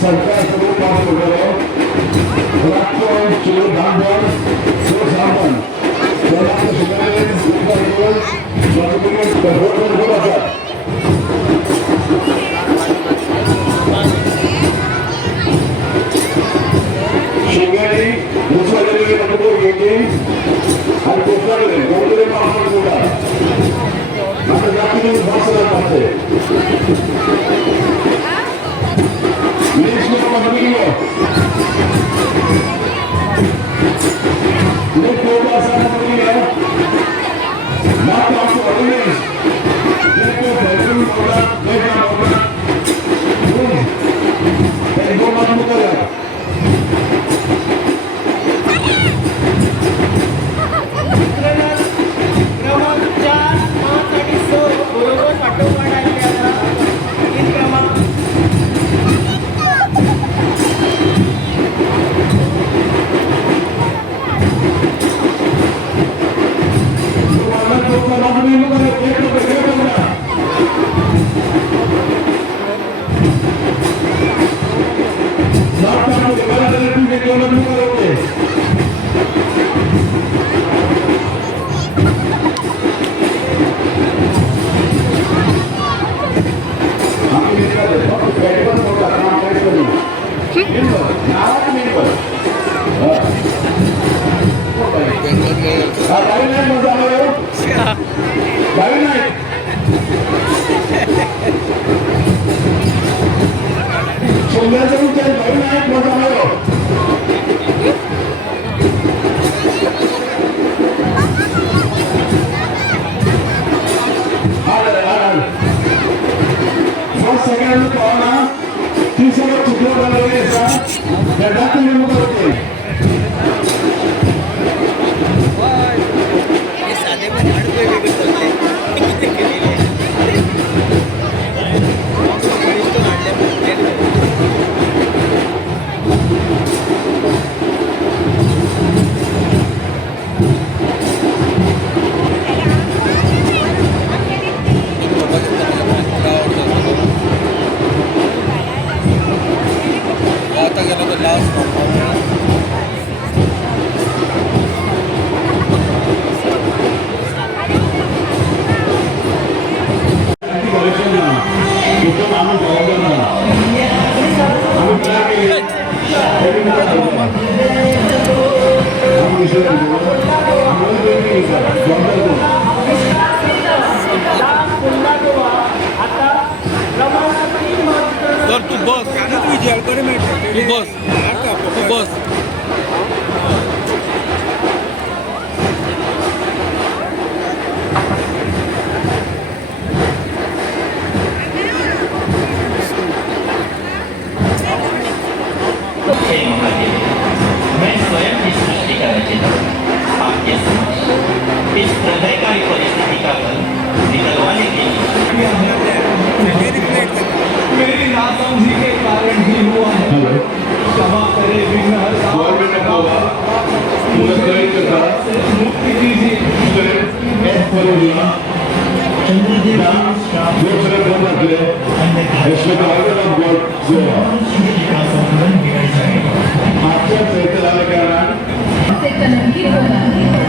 सरकार सुरू काम करतो राष्ट्र चिरू बांधव सो सामान त्याला शिकायला शिंगारी मुसळलेले अनुभव घ्यायचे आणि कोसळले कोणतरी माणूस होता आता जातीने भाषण पाहते देश में मजबूरी है ये कोटा सा मजबूरी है ना तो आपको अगले ये को फैशन होगा देखना होगा ये दो बात मुकर है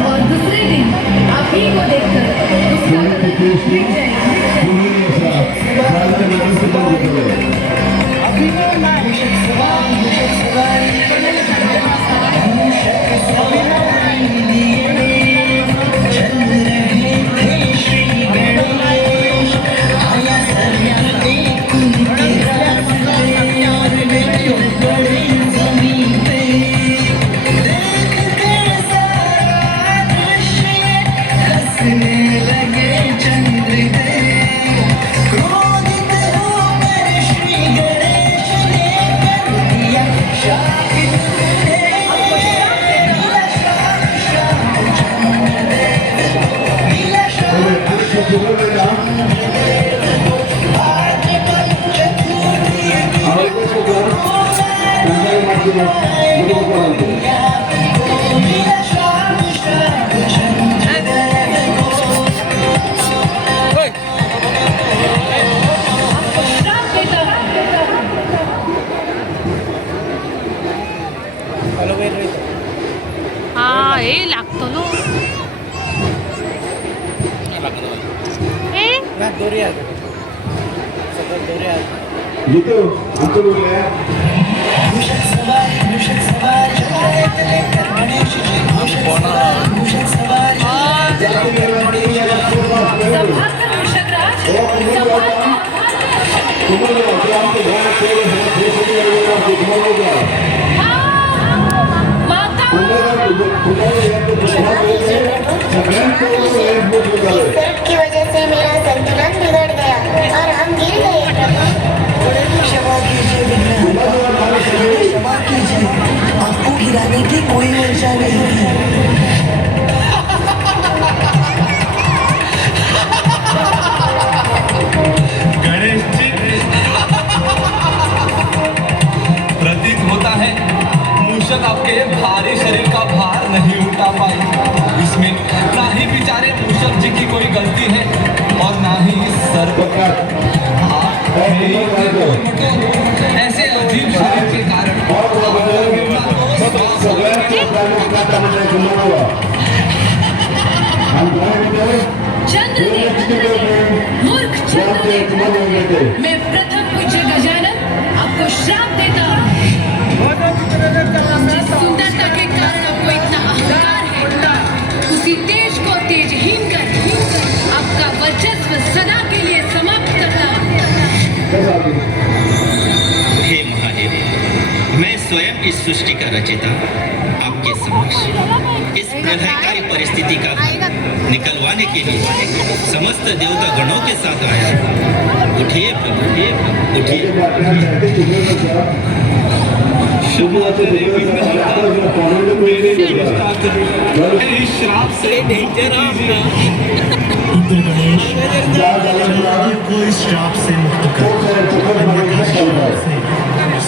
और दूसरे दिन आप ही को देखकर हा ए लागतो नो ए दोरी आहे सगळं दोरी आहे जीतू अंकुर बोल रहे हैं सौभाग्य वृषभराज, सौभाग्य। माता की वजह से मेरा संतुलन बिगड़ गया और हम गिर गए क्षमा कीजिए आपको गिराने की कोई वजह नहीं थी गणेश जी प्रतीत होता है मूषक आपके भारी शरीर का भार नहीं उठा पाए। इसमें ना ही बेचारे मूषक जी की कोई गलती है और ना ही सर्प ऐसे अजीब शरीर के कारण चंद्रदेव, मूर्ख चंद्रदेव, मैं प्रथम पूज्य गजानन आपको श्राप देता हूँ। जिस सुंदरता के कारण आपको इतना अहंकार है, उसी तेज को तेजहीन कर आपका वर्चस्व सदा के लिए समाप्त करता हूँ। हे महादेव, मैं स्वयं इस सृष्टि का रचयिता आपके समक्ष इस प्रलयकारी परिस्थिति का निकलवाने के लिए समस्त देवता गणों के साथ आया। उठिए प्रभु, उठिए। इस श्राप से रुद्र गणेश जलदेव को इस श्राप से मुक्त कर अन्यथा श्राप से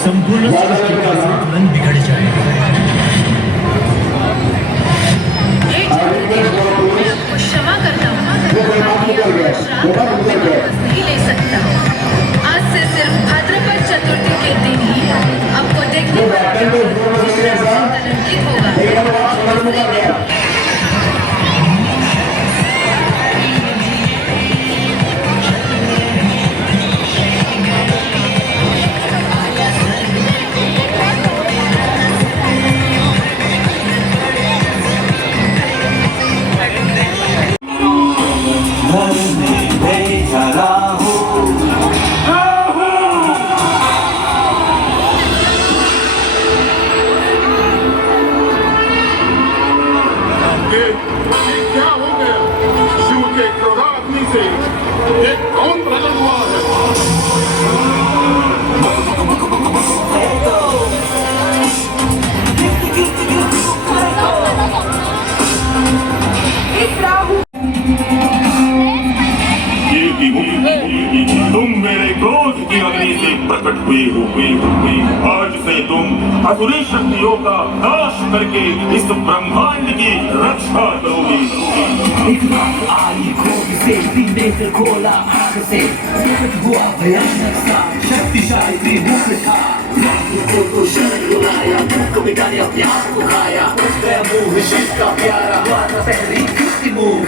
संपूर्ण सृष्टि का संतुलन बिगड़ जाएगा। हे चंद्रदेव, मैं आपको क्षमा करता हूँ। श्राप मैं वापस नहीं ले सकता। आज से सिर्फ भाद्रपद चतुर्थी के दिन ही आपको देखने पर संकलनकित होगा। क्या हो गया शिव के क्रोधाग्नि से ये कौन प्रकट हुआ है तुम मेरे क्रोध की अग्नि से प्रकट हुए हो आज से तुम असुरी शक्तियों का नाश करके इस ब्रह्मांड की रक्षा करोगे। एक रात आई क्रोध से दिन ने फिर खोला आग से प्रकट हुआ भयानक सा शक्तिशाली त्रिमुख था। रात को शरण बुलाया, दुख मिटाया, प्यार को खाया, गया मुँह शिव का प्यारा हुआ था पहली कृति मुख।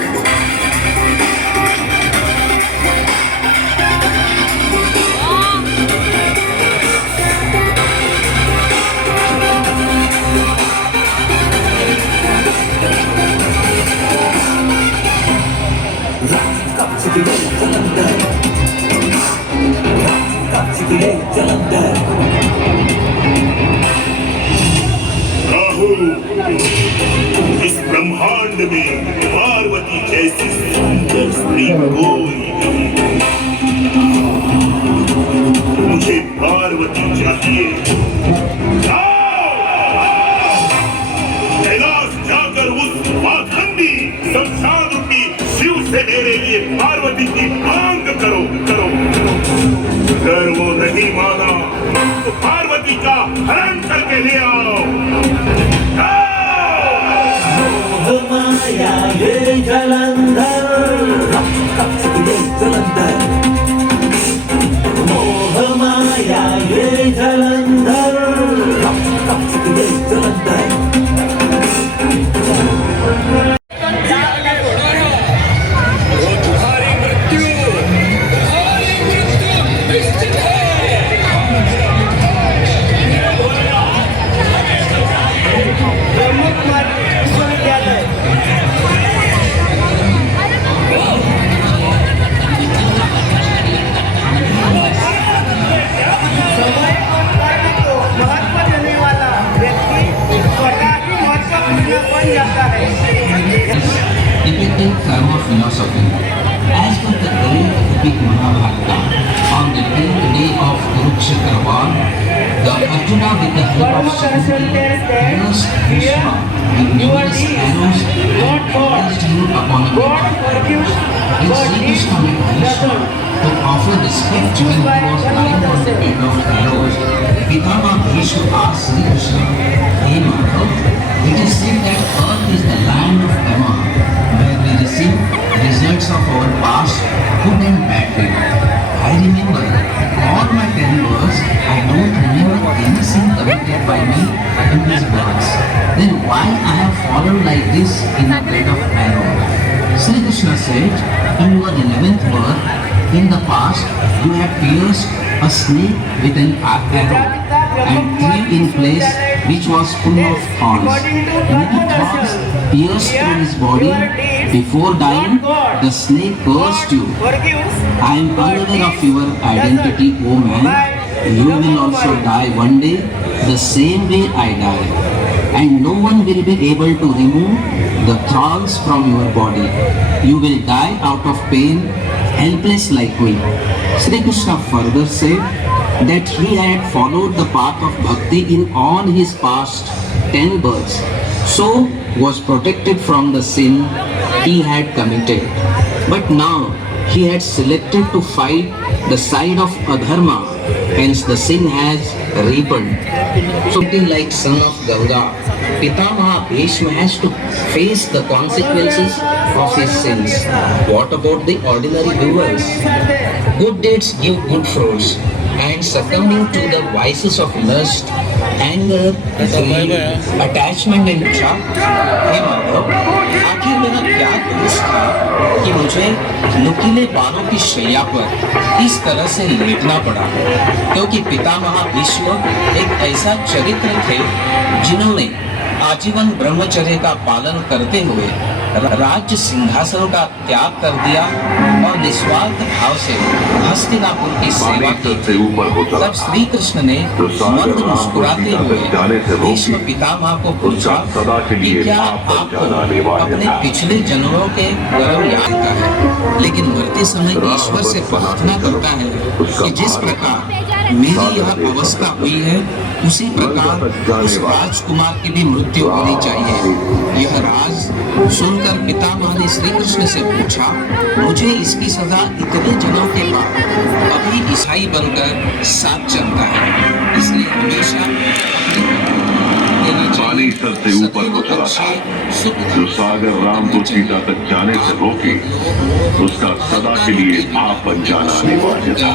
राहु, इस ब्रह्मांड में पार्वती जैसी सुंदर स्त्री कोई नहीं। मुझे पार्वती चाहिए। कैलाश जाकर उस पाखंडी शमशान रूपी शिव से मेरे लिए पार्वती की मांग करो। अगर वो नहीं माना तो पार्वती का हरण करके ले आओ। माया ये Jalandhar Depicting karma philosophy. As per the great epic Mahabharata, on the 10th day of Kurukshetra war, the Arjuna with the help of Shigmotsav pierced Bhishma with numerous arrows and placed him upon a bed. In Sri Krishna met Bhishma to offer respect when he was lying on the bed of arrows. Pitama Bhishma asked Sri Krishna, "Hey Madhav, it is said that earth is the land of karma, where we receive results of our past good and bad deed. I remember all my 10 births. I don't remember any sin committed by me in these births. Then why I have fallen like this in a bed of arrows?" Sri Krishna said, "In your 11th birth, in the past, you have pierced a snake with an arrow and threw in place which was full of thorns. Many thorns pierced through his body. Before dying, the snake cursed you. I am unaware of your identity, O man. You will also die one day, the same way I died. And no one will be able to remove the thorns from your body. You will die out of pain, helpless like me." Sri Krishna further said that he had followed the path of bhakti in all his past 10 births, so was protected from the sin he had committed. But now he had selected to fight the side of adharma, hence the sin has ripened. So like son of Ganga, Pitamaha Bhishma has to face the consequences of his sins. What about the ordinary doers? Good deeds give good fruits, and succumbing to the vices of lust, anger, greed, attachment and trap, हे माधव, आखिर मेरा क्या दोष था कि मुझे नुकीले बाणों की शैया पर इस तरह से लेटना पड़ा? क्योंकि पितामह भीष्म एक ऐसा चरित्र थे जिन्होंने आजीवन ब्रह्मचर्य का पालन करते हुए राज्य सिंहासन का त्याग कर दिया और निस्वार्थ भाव से हस्तिनापुर की सेवा की। तब श्री कृष्ण ने मंद मुस्कुराते हुए भीष्म पितामह को पूछा कि क्या आपको अपने पिछले जन्मों के कर्म याद आता है? लेकिन मरते समय ईश्वर से प्रार्थना करता है कि जिस प्रकार मेरी यह अवस्था हुई है, उसी प्रकार उस राजकुमार की भी मृत्यु होनी चाहिए। यह राज सुनकर पितामह ने श्री कृष्ण से पूछा, "मुझे इसकी सजा इतने जन्मों के बाद अभी ईसाई बनकर साथ चलता है, इसलिए हमेशा पानी सर से ऊपर हो चला था। जो सागर रामपुर सीता तक जाने से रोके, उसका सदा के लिए भाप बन जाना अनिवार्य था।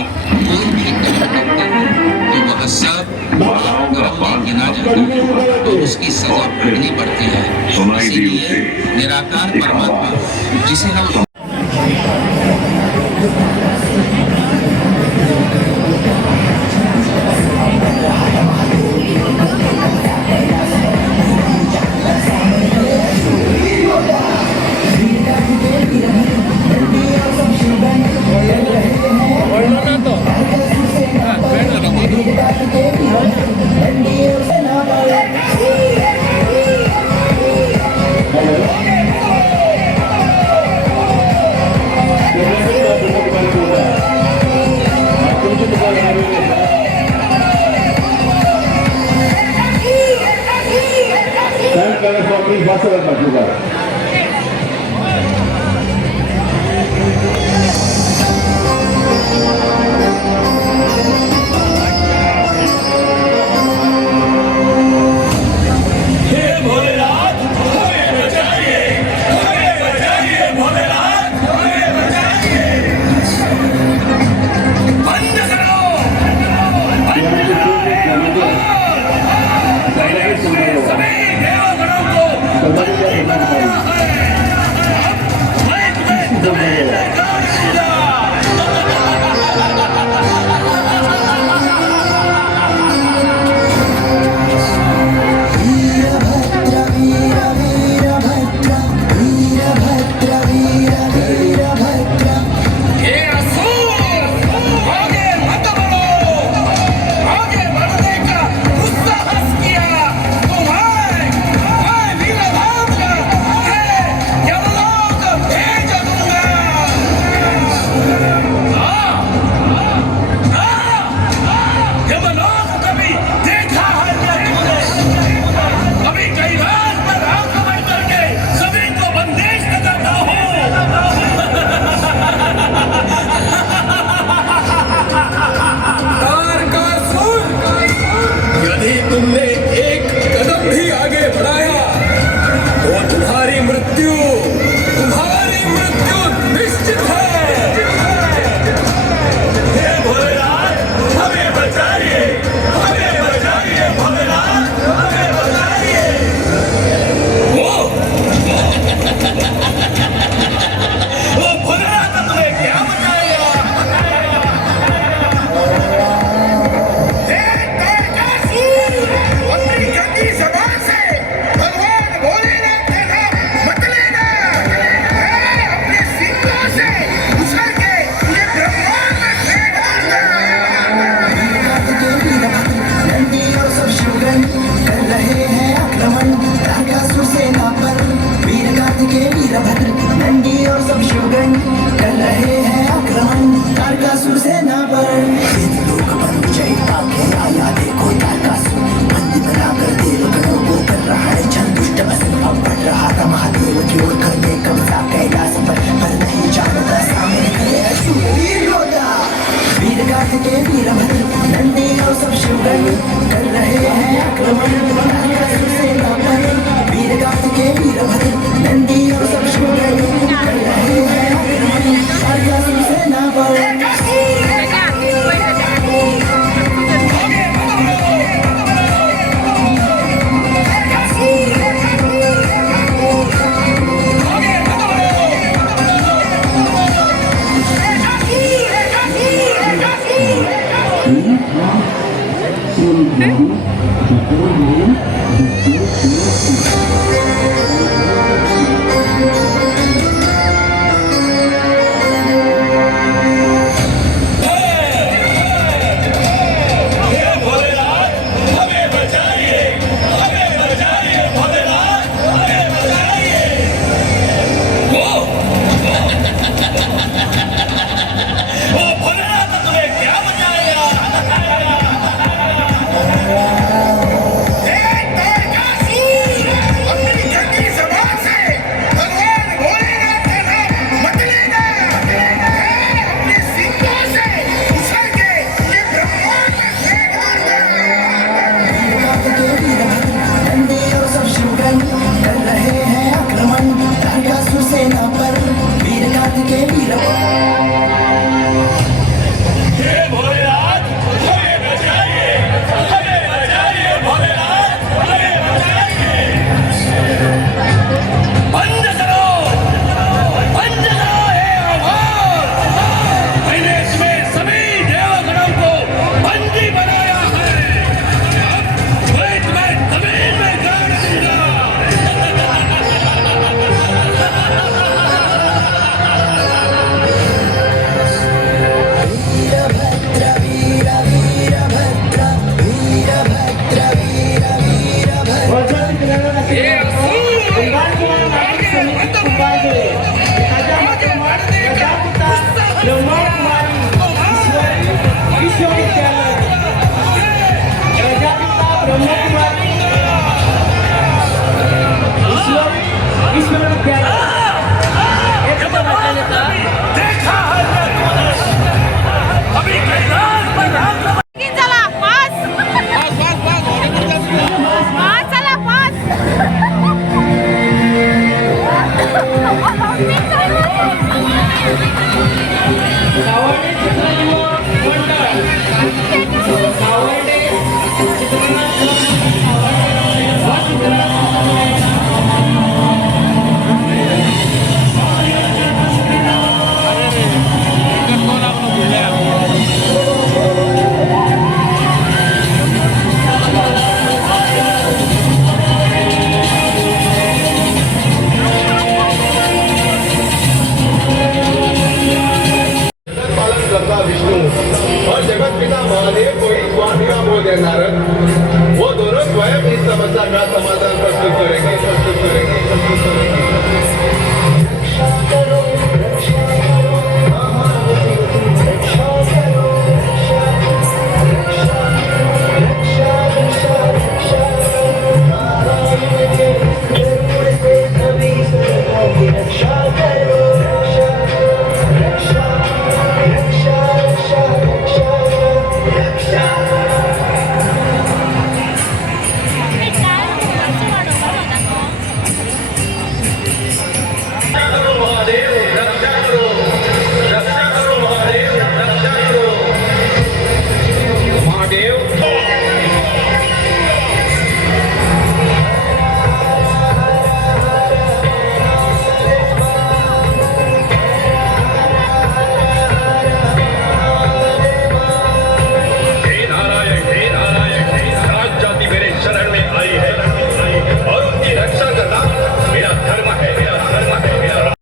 बाधाओं का बांध टूट चुका तो उसकी सजा भुगतनी पड़ती है। सुनाई दी उसे निराकार परमात्मा जिसे हम सभी देवगणों को मृत्यू